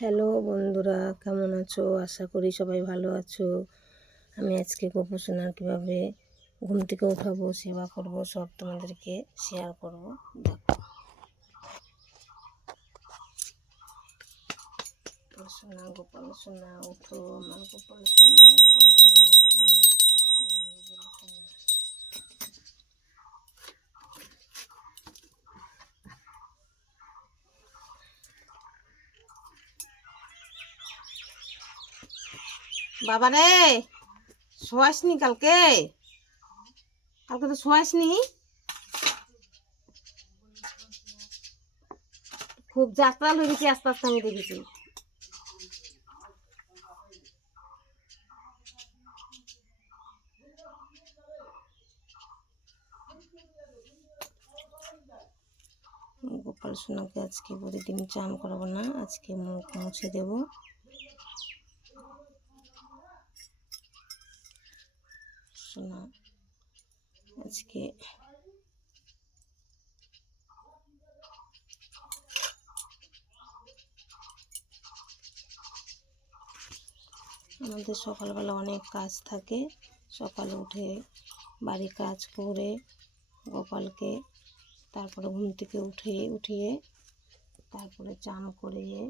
Hello বন্ধুরা, কেমন আছো? আশা করি সবাই ভালো আছো। আমি আজকে গোপুসোনার কীভাবে ঘুম থেকে উঠাবো, সেবা করব, সব তোমাদেরকে শেয়ার করব। দেখো, সোনা গোপাল সোনা উঠো, আমার গোপাল সোনা, গোপাল সোনা উঠো, আমার গোপাল সোনা, গোপাল সোনা। বাবা রে, শোয়াসনি কালকে? কালকে তো শোয়াসনি। খুব যাত্রা হয়ে গেছি, আস্তে আস্তে আমি দেখেছি। গোপাল সোনাকে আজকে প্রতিদিন চান করাবো না, আজকে মুখ মুছে দেব। সোনা আজকে আমাদের সকালবেলা অনেক কাজ থাকে। সকালে উঠে বাড়ি কাজ করে গোপালকে তারপরে ঘুম থেকে উঠিয়ে তারপরে চান করিয়ে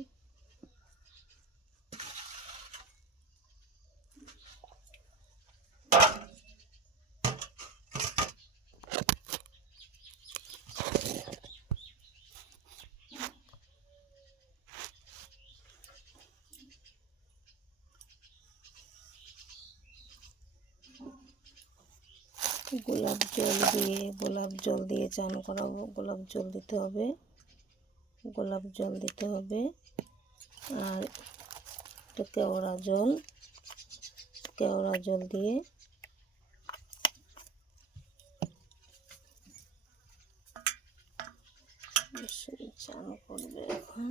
গোলাপ জল দিয়ে চান করাবো। গোলাপ জল দিতে হবে, গোলাপ জল দিতে হবে। আর একটু কেওড়া জল দিয়ে চান করবে এখন।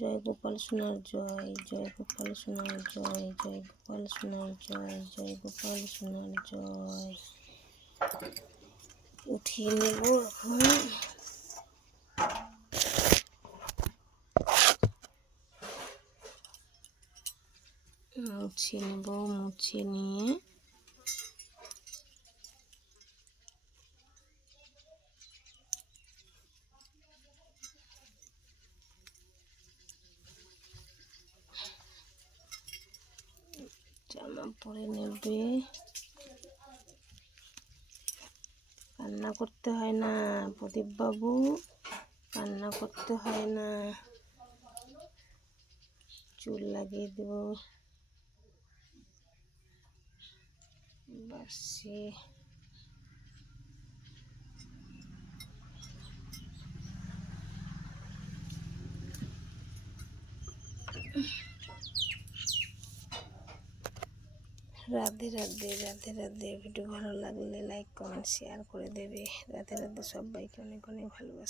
জয় গোপাল সোনার জয়, জয় গোপাল সোনার জয়, জয় গোপাল সোনার জয়, জয় গোপাল সোনার জয়। উঠিয়ে নেব এখন। মুছে নিয়ে জামা পরে নেবে। কান্না করতে হয় না প্রদীপ বাবু, কান্না করতে হয় না। চুল লাগিয়ে দেব বাসে। রাধে রাধে, রাধে রাধে। ভিডিও ভালো লাগলে লাইক কমেন্ট শেয়ার করে দেবে। রাধে রাধে, সবাইকে অনেক অনেক ভালোবাসা।